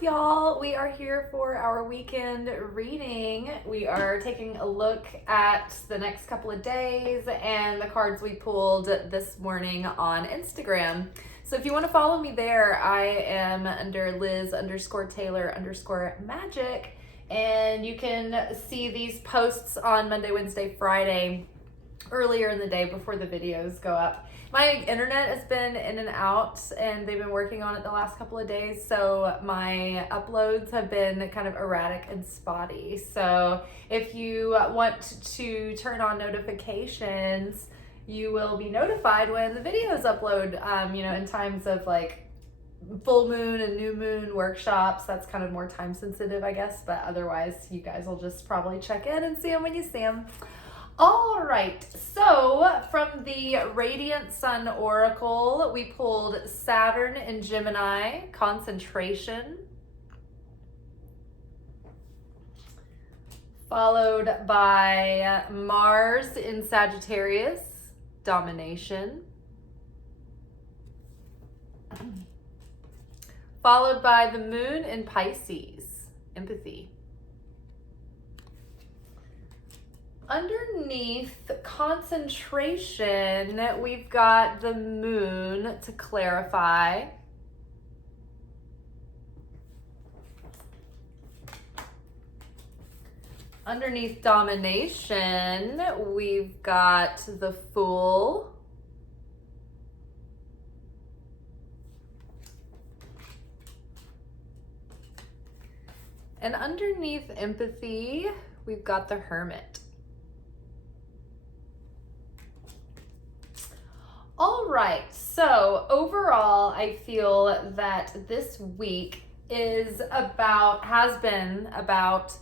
up, y'all? We are here for our weekend reading. We are taking a look at the next couple of days and the cards we pulled this morning on Instagram. So if you want to follow me there, I am under Liz_Taylor_Magick, and you can see these posts on Monday, Wednesday, Friday, earlier in the day before the videos go up. My internet has been in and out, and they've been working on it the last couple of days, so my uploads have been kind of erratic and spotty. So if you want to turn on notifications, you will be notified when the videos upload, in times of like full moon and new moon workshops. That's kind of more time sensitive, I guess, but otherwise you guys will just probably check in and see them when you see them. All right, so from the Radiant Sun Oracle, we pulled Saturn in Gemini, concentration, followed by Mars in Sagittarius, domination, followed by the Moon in Pisces, empathy. Underneath concentration, we've got the Moon to clarify. Underneath domination, we've got the Fool. And underneath empathy, we've got the Hermit. All right, so overall, I feel that this week has been about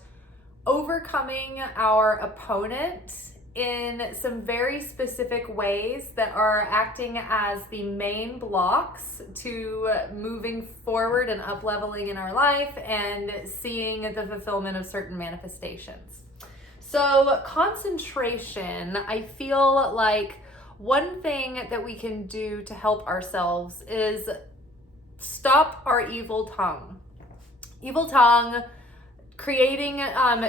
overcoming our opponent in some very specific ways that are acting as the main blocks to moving forward and up-leveling in our life and seeing the fulfillment of certain manifestations. So concentration, I feel like one thing that we can do to help ourselves is stop our evil tongue. Evil tongue, creating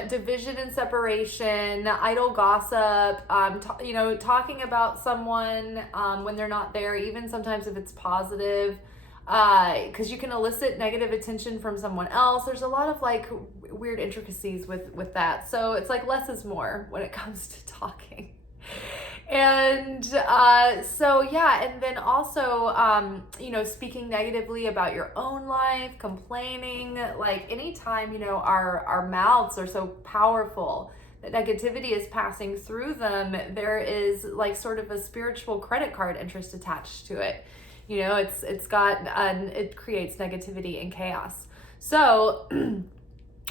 division and separation, idle gossip, talking about someone when they're not there, even sometimes if it's positive, because you can elicit negative attention from someone else. There's a lot of like weird intricacies with that. So it's like less is more when it comes to talking. And and then also, speaking negatively about your own life, complaining, like anytime, our mouths are so powerful that negativity is passing through them, there is like sort of a spiritual credit card interest attached to it. It creates negativity and chaos. So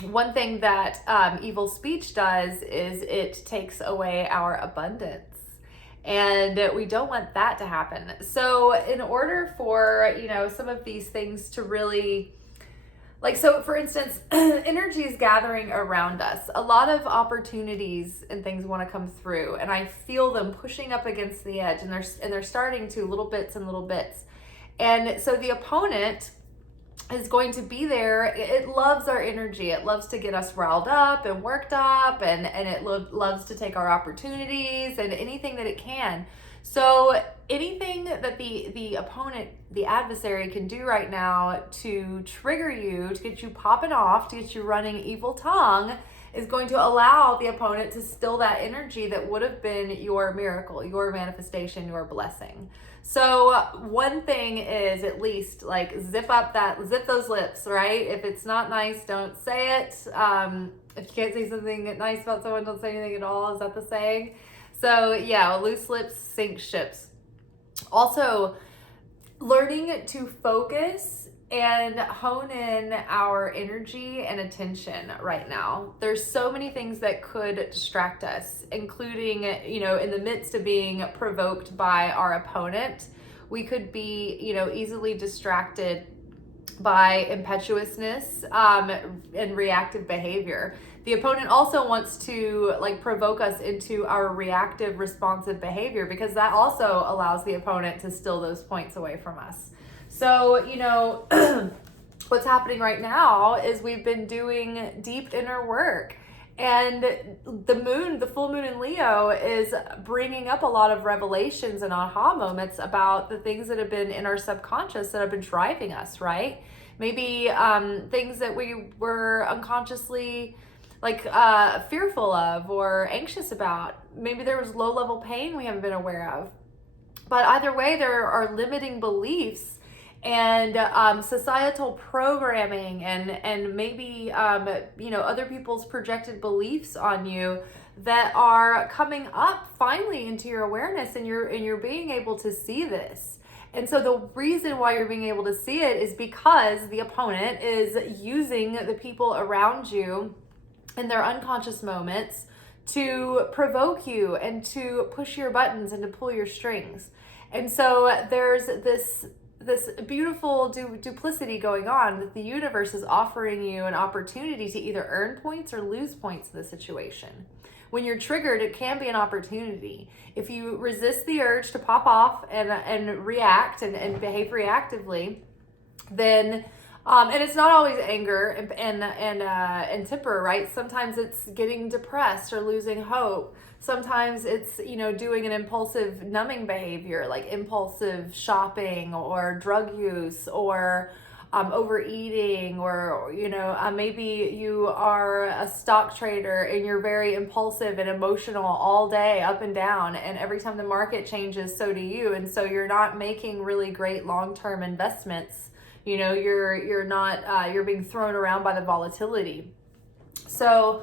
one thing that evil speech does is it takes away our abundance. And we don't want that to happen. So in order for, some of these things to really, for instance, energy is gathering around us. A lot of opportunities and things want to come through, and I feel them pushing up against the edge, and they're starting to little bits and little bits. And so the opponent is going to be there. It loves our energy. It loves to get us riled up and worked up, and it loves to take our opportunities and anything that it can. So anything that the opponent, the adversary, can do right now to trigger you, to get you popping off, to get you running evil tongue, is going to allow the opponent to still that energy that would have been your miracle, your manifestation, your blessing. So one thing is at least like zip those lips, right? If it's not nice, don't say it. If you can't say something nice about someone, don't say anything at all. Is that the saying? So yeah, loose lips sink ships. Also, learning to focus and hone in our energy and attention right now. There's so many things that could distract us, including, in the midst of being provoked by our opponent, we could be, easily distracted by impetuousness and reactive behavior. The opponent also wants to provoke us into our reactive responsive behavior, because that also allows the opponent to steal those points away from us. So, what's happening right now is we've been doing deep inner work. And the full moon in Leo is bringing up a lot of revelations and aha moments about the things that have been in our subconscious that have been driving us, right? Maybe things that we were unconsciously fearful of or anxious about. Maybe there was low level pain we haven't been aware of. But either way, there are limiting beliefs and societal programming and maybe other people's projected beliefs on you that are coming up finally into your awareness, and you're being able to see this. And so the reason why you're being able to see it is because the opponent is using the people around you in their unconscious moments to provoke you and to push your buttons and to pull your strings. And so there's this beautiful duplicity going on, that the universe is offering you an opportunity to either earn points or lose points in the situation. When you're triggered, it can be an opportunity. If you resist the urge to pop off and react and behave reactively, then and it's not always anger and temper, right? Sometimes it's getting depressed or losing hope. Sometimes it's, doing an impulsive numbing behavior like impulsive shopping or drug use or overeating, or, maybe you are a stock trader and you're very impulsive and emotional all day, up and down. And every time the market changes, so do you. And so you're not making really great long-term investments. You're not, you're being thrown around by the volatility. So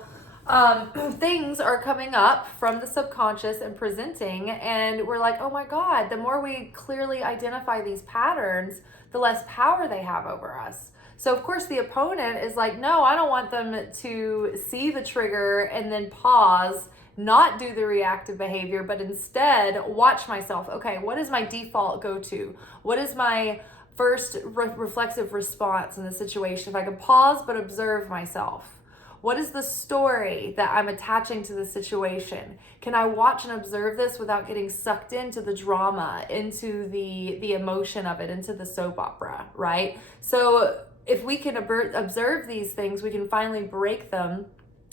things are coming up from the subconscious and presenting, and we're like, oh my God, the more we clearly identify these patterns, the less power they have over us. So of course the opponent is like, no, I don't want them to see the trigger and then pause, not do the reactive behavior, but instead watch myself. Okay, what is my default go-to? What is my first reflexive response in the situation? If I can pause but observe myself. What is the story that I'm attaching to the situation? Can I watch and observe this without getting sucked into the drama, into the emotion of it, into the soap opera, right? So if we can observe these things, we can finally break them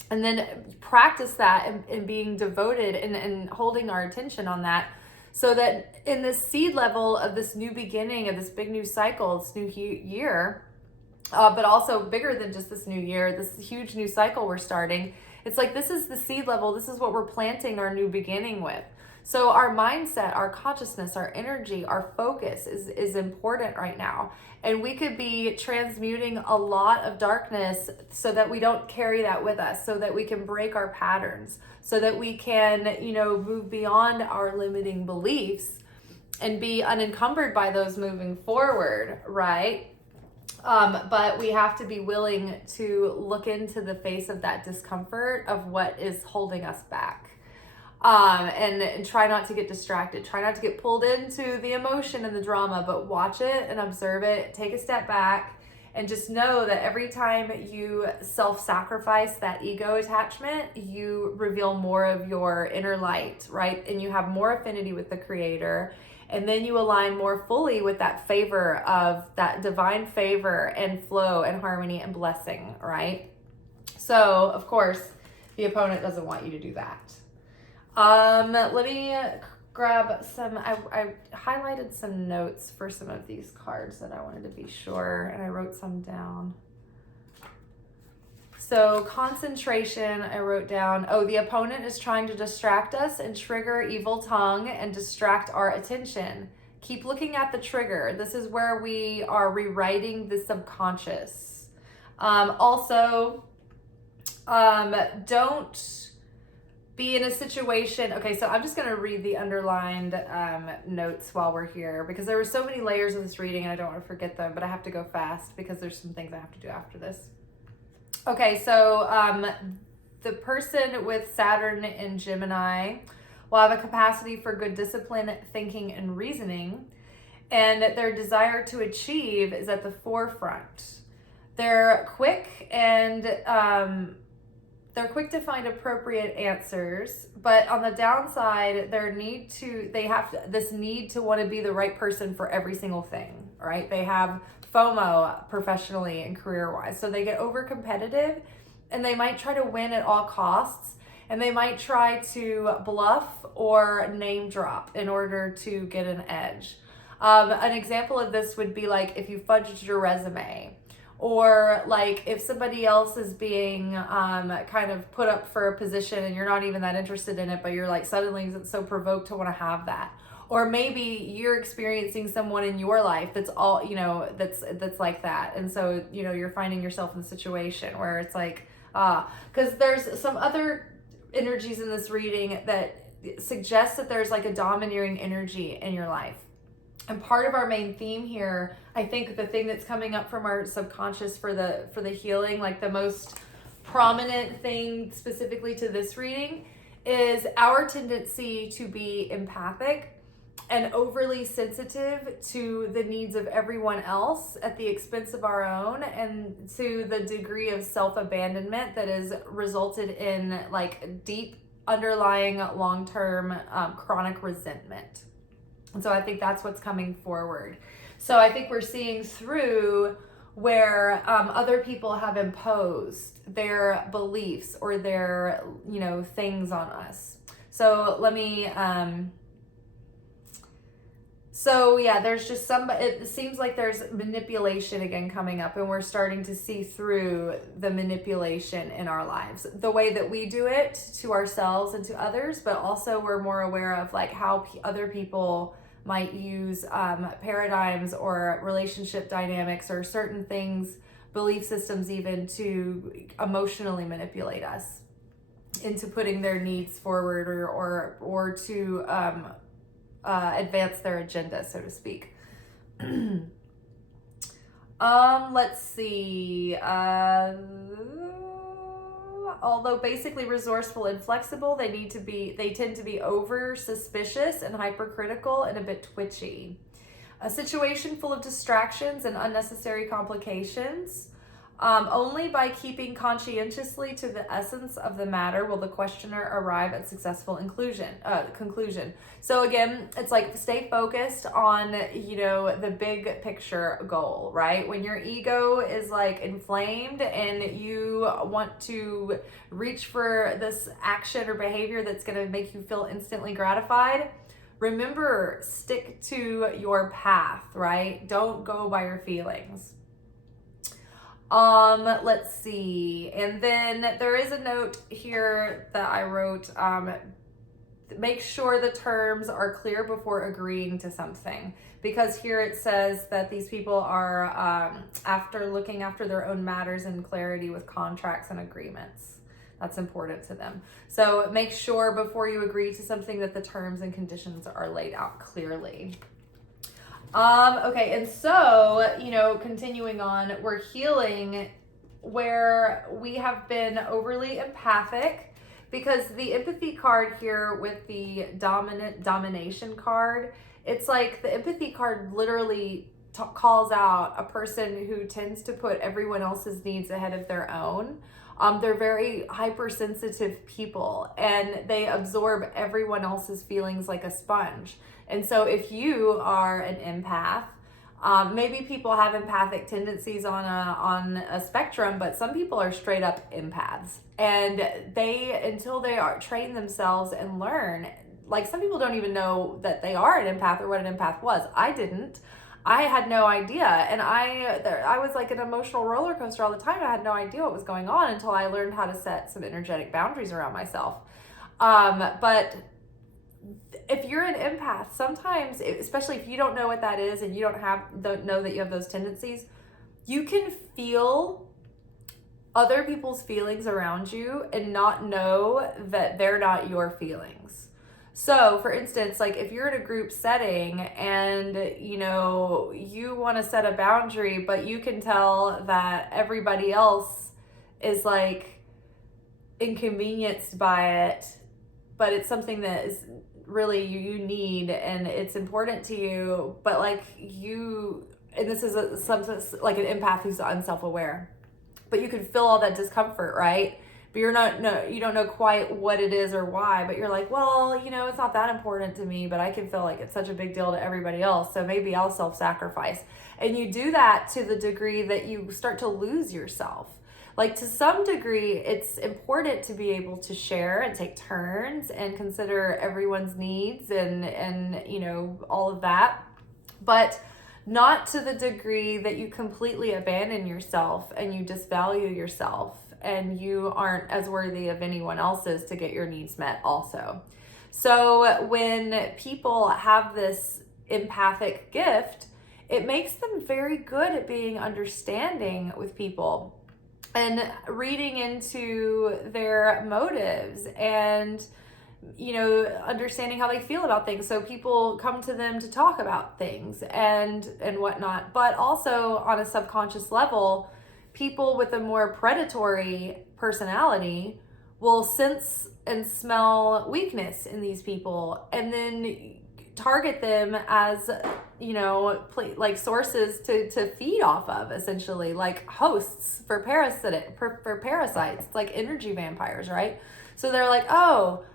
and then practice that and being devoted and holding our attention on that, so that in this seed level of this new beginning, of this big new cycle, this new year, but also bigger than just this new year, this huge new cycle we're starting. It's like, this is the seed level. This is what we're planting our new beginning with. So our mindset, our consciousness, our energy, our focus is important right now. And we could be transmuting a lot of darkness so that we don't carry that with us, so that we can break our patterns, so that we can, move beyond our limiting beliefs and be unencumbered by those moving forward, right? But we have to be willing to look into the face of that discomfort of what is holding us back. And try not to get distracted. Try not to get pulled into the emotion and the drama, but watch it and observe it. Take a step back and just know that every time you self-sacrifice that ego attachment, you reveal more of your inner light, right? And you have more affinity with the Creator. And then you align more fully with that favor of that divine favor and flow and harmony and blessing, right? So, of course, the opponent doesn't want you to do that. Let me grab some, I highlighted some notes for some of these cards that I wanted to be sure, and I wrote some down. So concentration, I wrote down, the opponent is trying to distract us and trigger evil tongue and distract our attention. Keep looking at the trigger. This is where we are rewriting the subconscious. Also, don't be in a situation. Okay, so I'm just going to read the underlined notes while we're here, because there were so many layers of this reading and I don't want to forget them, but I have to go fast because there's some things I have to do after this. Okay, so the person with Saturn in Gemini will have a capacity for good discipline, thinking, and reasoning, and their desire to achieve is at the forefront. They're quick and they're quick to find appropriate answers, but on the downside, they have this need to want to be the right person for every single thing, right? They have FOMO professionally and career-wise. So they get over competitive and they might try to win at all costs, and they might try to bluff or name drop in order to get an edge. An example of this would be like if you fudged your resume, or like if somebody else is being kind of put up for a position and you're not even that interested in it, but you're like suddenly so provoked to want to have that. Or maybe you're experiencing someone in your life that's all, that's like that. And so, you're finding yourself in a situation where it's like, because there's some other energies in this reading that suggest that there's like a domineering energy in your life. And part of our main theme here, I think the thing that's coming up from our subconscious for the healing, like the most prominent thing specifically to this reading, is our tendency to be empathic and overly sensitive to the needs of everyone else at the expense of our own, and to the degree of self-abandonment that has resulted in like deep underlying long-term chronic resentment. And so I think that's what's coming forward. So I think we're seeing through where other people have imposed their beliefs or their, things on us. So let me, there's just it seems like there's manipulation again coming up, and we're starting to see through the manipulation in our lives, the way that we do it to ourselves and to others, but also we're more aware of like how other people might use paradigms or relationship dynamics or certain things, belief systems even, to emotionally manipulate us into putting their needs forward or to advance their agenda, so to speak. Let's see. Although basically resourceful and flexible, they tend to be over suspicious and hypercritical and a bit twitchy. A situation full of distractions and unnecessary complications. Only by keeping conscientiously to the essence of the matter will the questioner arrive at successful conclusion. So again, it's like stay focused on, the big picture goal, right? When your ego is like inflamed and you want to reach for this action or behavior that's going to make you feel instantly gratified, remember, stick to your path, right? Don't go by your feelings. Let's see. And then there is a note here that I wrote, make sure the terms are clear before agreeing to something, because here it says that these people are, looking after their own matters in clarity with contracts and agreements. That's important to them. So make sure before you agree to something that the terms and conditions are laid out clearly. Okay, and so, continuing on, we're healing where we have been overly empathic, because the empathy card here with the domination card, it's like the empathy card literally calls out a person who tends to put everyone else's needs ahead of their own. They're very hypersensitive people, and they absorb everyone else's feelings like a sponge. And so if you are an empath, maybe people have empathic tendencies on a spectrum, but some people are straight up empaths, and until they are train themselves and learn, like some people don't even know that they are an empath or what an empath was. I didn't. I had no idea, and I was like an emotional roller coaster all the time. I had no idea what was going on until I learned how to set some energetic boundaries around myself. But if you're an empath, sometimes, especially if you don't know what that is and you don't know that you have those tendencies, you can feel other people's feelings around you and not know that they're not your feelings. So for instance, like if you're in a group setting and you want to set a boundary, but you can tell that everybody else is like inconvenienced by it, but it's something that is really you need and it's important to you, but like and this is something like an empath who's unself-aware, but you can feel all that discomfort, right? but you don't know quite what it is or why, but you're like, well, it's not that important to me, but I can feel like it's such a big deal to everybody else, so maybe I'll self-sacrifice. And you do that to the degree that you start to lose yourself. Like, to some degree, it's important to be able to share and take turns and consider everyone's needs and all of that, but not to the degree that you completely abandon yourself and you disvalue yourself and you aren't as worthy of anyone else's to get your needs met also. So when people have this empathic gift, it makes them very good at being understanding with people and reading into their motives and understanding how they feel about things. So people come to them to talk about things and whatnot. But also on a subconscious level, people with a more predatory personality will sense and smell weakness in these people and then target them as like sources to feed off of, essentially, like hosts for parasites. It's like energy vampires, right? So they're like, oh,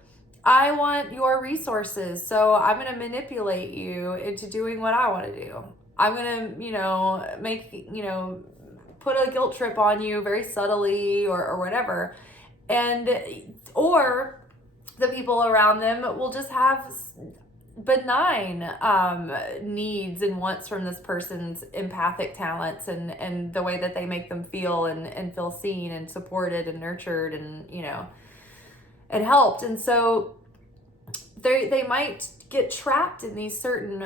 I want your resources, so I'm going to manipulate you into doing what I want to do. I'm going to make put a guilt trip on you very subtly or whatever. Or the people around them will just have benign needs and wants from this person's empathic talents and the way that they make them feel and feel seen and supported and nurtured and and helped. And so they might get trapped in these certain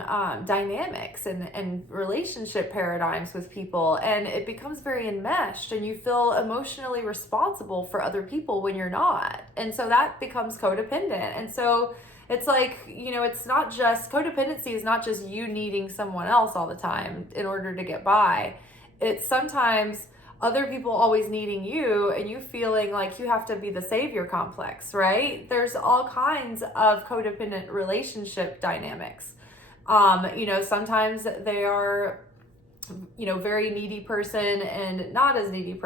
dynamics and relationship paradigms with people, and it becomes very enmeshed, and you feel emotionally responsible for other people when you're not. And so that becomes codependent. And so it's like, it's not just, codependency is not just you needing someone else all the time in order to get by. It's sometimes other people always needing you and you feeling like you have to be the savior complex, right? There's all kinds of codependent relationship dynamics. Sometimes they are, very needy person and not as needy,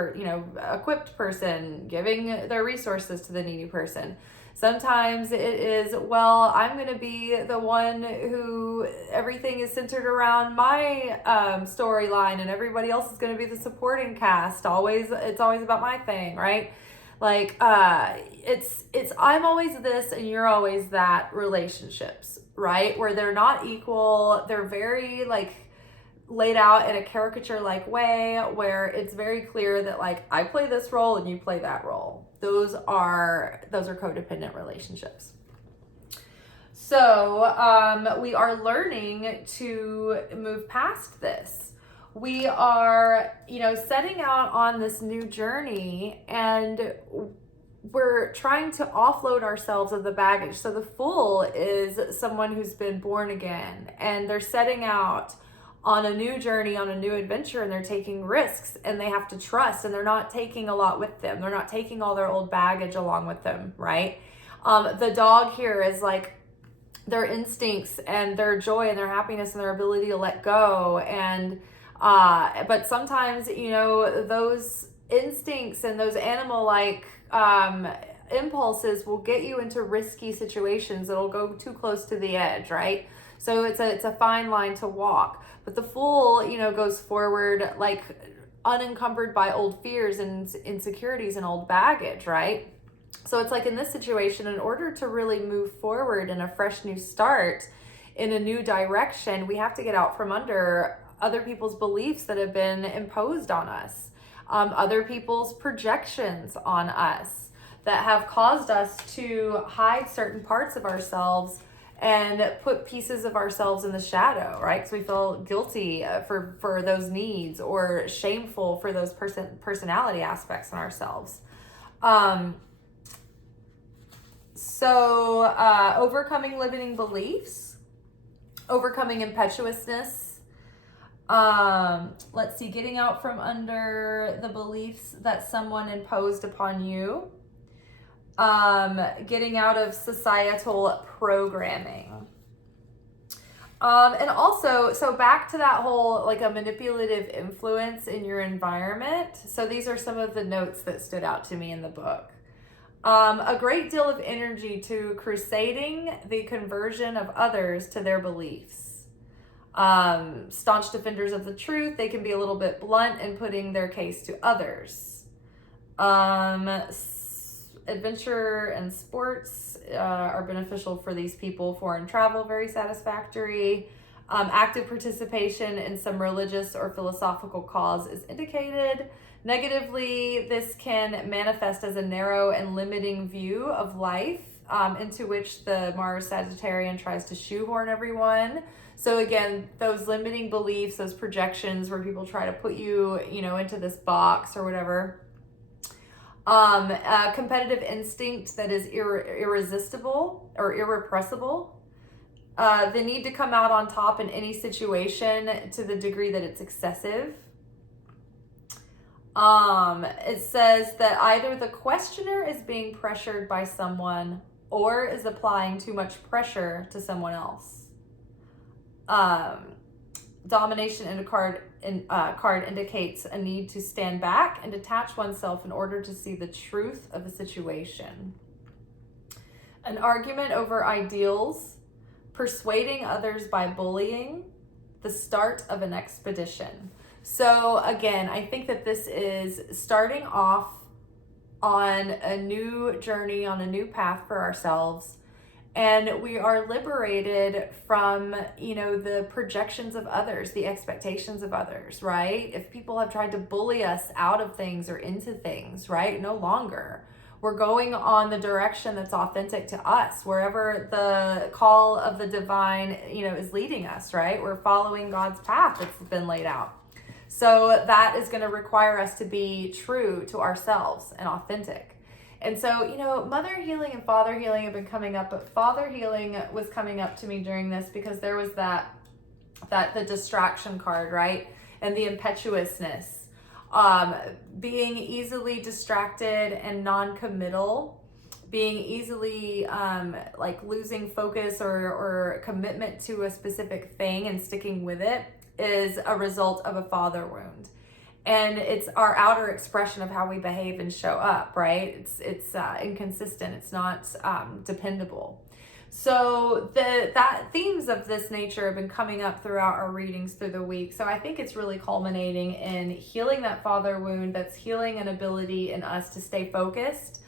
equipped person giving their resources to the needy person. Sometimes it is, well, I'm going to be the one who everything is centered around my storyline and everybody else is going to be the supporting cast. It's always about my thing, right? Like, it's I'm always this and you're always that relationships, right? Where they're not equal. They're very laid out in a caricature way where it's very clear that I play this role and you play that role. Those are codependent relationships. So we are learning to move past this. We are, setting out on this new journey, and we're trying to offload ourselves of the baggage. So the fool is someone who's been born again, and they're setting out on a new journey, on a new adventure, and they're taking risks, and they have to trust, and they're not taking a lot with them. They're not taking all their old baggage along with them, right? The dog here is their instincts and their joy and their happiness and their ability to let go. And but sometimes, those instincts and those animal-like impulses will get you into risky situations that'll go too close to the edge, right? So it's a fine line to walk. But the fool, goes forward unencumbered by old fears and insecurities and old baggage, right? So it's in this situation, in order to really move forward in a fresh new start, in a new direction, we have to get out from under other people's beliefs that have been imposed on us, other people's projections on us that have caused us to hide certain parts of ourselves and put pieces of ourselves in the shadow, right? Because we feel guilty for those needs, or shameful for those personality aspects in ourselves. Overcoming limiting beliefs, overcoming impetuousness. Getting out from under the beliefs that someone imposed upon you. Getting out of societal programming. And also, so back to that whole, a manipulative influence in your environment. So these are some of the notes that stood out to me in the book. A great deal of energy to crusading the conversion of others to their beliefs. Staunch defenders of the truth, they can be a little bit blunt in putting their case to others. Adventure and sports are beneficial for these people. Foreign travel, very satisfactory. Active participation in some religious or philosophical cause is indicated. Negatively, this can manifest as a narrow and limiting view of life, into which the Mars Sagittarian tries to shoehorn everyone. So again, those limiting beliefs, those projections where people try to put you, into this box or whatever. A competitive instinct that is irresistible or irrepressible. The need to come out on top in any situation to the degree that it's excessive. It says that either the questioner is being pressured by someone or is applying too much pressure to someone else. Domination in a card indicates a need to stand back and detach oneself in order to see the truth of a situation. An argument over ideals, persuading others by bullying, the start of an expedition. So again, I think that this is starting off on a new journey, on a new path for ourselves. And we are liberated from, the projections of others, the expectations of others, right? If people have tried to bully us out of things or into things, right? No longer. We're going on the direction that's authentic to us, wherever the call of the divine, is leading us, right? We're following God's path that's been laid out. So that is going to require us to be true to ourselves and authentic. And so, mother healing and father healing have been coming up, but father healing was coming up to me during this because there was the distraction card, right? And the impetuousness, being easily distracted and non-committal, being easily losing focus or commitment to a specific thing and sticking with it is a result of a father wound. And it's our outer expression of how we behave and show up, right? It's inconsistent. It's not dependable. So that themes of this nature have been coming up throughout our readings through the week. So I think it's really culminating in healing that father wound. That's healing an ability in us to stay focused,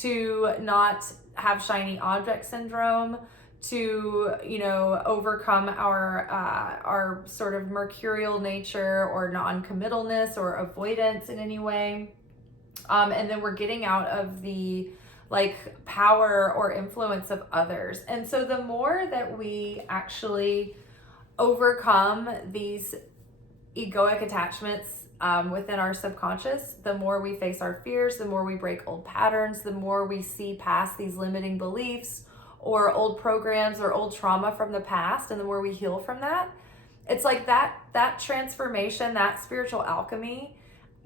to not have shiny object syndrome, to overcome our sort of mercurial nature or non-committalness or avoidance in any way, and then we're getting out of the power or influence of others. And so the more that we actually overcome these egoic attachments within our subconscious, the more we face our fears, the more we break old patterns, the more we see past these limiting beliefs or old programs or old trauma from the past, and the more we heal from that, it's like that transformation, that spiritual alchemy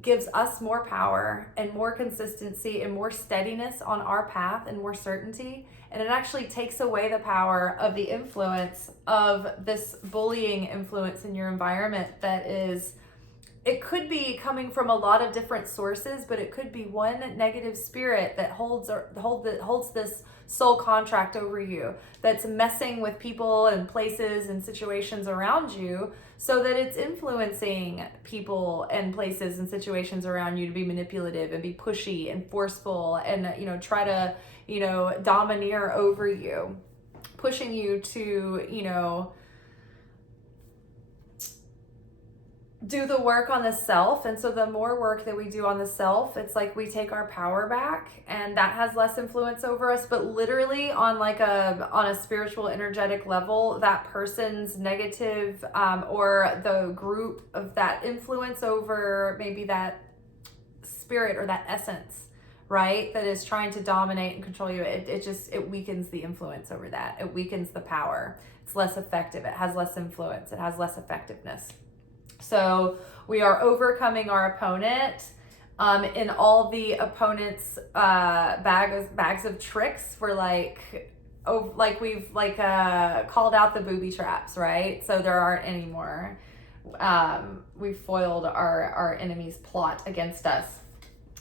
gives us more power and more consistency and more steadiness on our path and more certainty. And it actually takes away the power of the influence of this bullying influence in your environment that is, it could be coming from a lot of different sources, but it could be one negative spirit that holds this soul contract over you, that's messing with people and places and situations around you, so that it's influencing people and places and situations around you to be manipulative and be pushy and forceful and try to domineer over you, pushing you to do the work on the self. And so the more work that we do on the self, it's like we take our power back, and that has less influence over us. But literally on a spiritual energetic level, that person's negative or the group of that influence over maybe that spirit or that essence, right, that is trying to dominate and control you, it weakens the influence over that. It weakens the power. It's less effective. It has less influence. It has less effectiveness. So we are overcoming our opponent in all the opponent's bags of tricks. We're we've called out the booby traps, right? So there aren't any more. We've foiled our enemy's plot against us.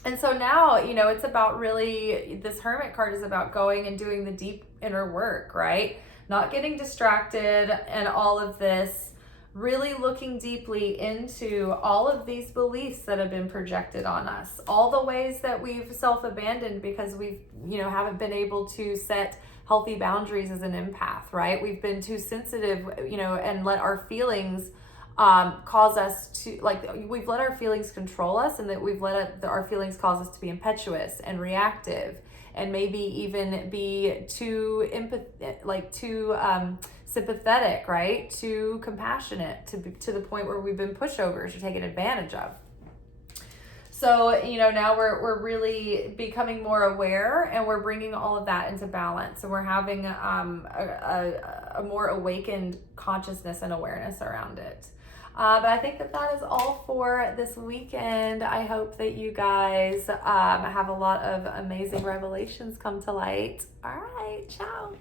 And so now, you know, it's about really, this Hermit card is about going and doing the deep inner work, right? Not getting distracted and all of this, really looking deeply into all of these beliefs that have been projected on us, all the ways that we've self-abandoned because we've, you know, haven't been able to set healthy boundaries as an empath, right? We've been too sensitive, you know, and let our feelings cause us to, like, we've let our feelings control us, and that we've let our feelings cause us to be impetuous and reactive, and maybe even be too sympathetic, right? Too compassionate, to the point where we've been pushovers or taken advantage of. So, you know, now we're really becoming more aware, and we're bringing all of that into balance, and we're having a more awakened consciousness and awareness around it. But I think that is all for this weekend. I hope that you guys have a lot of amazing revelations come to light. All right, ciao.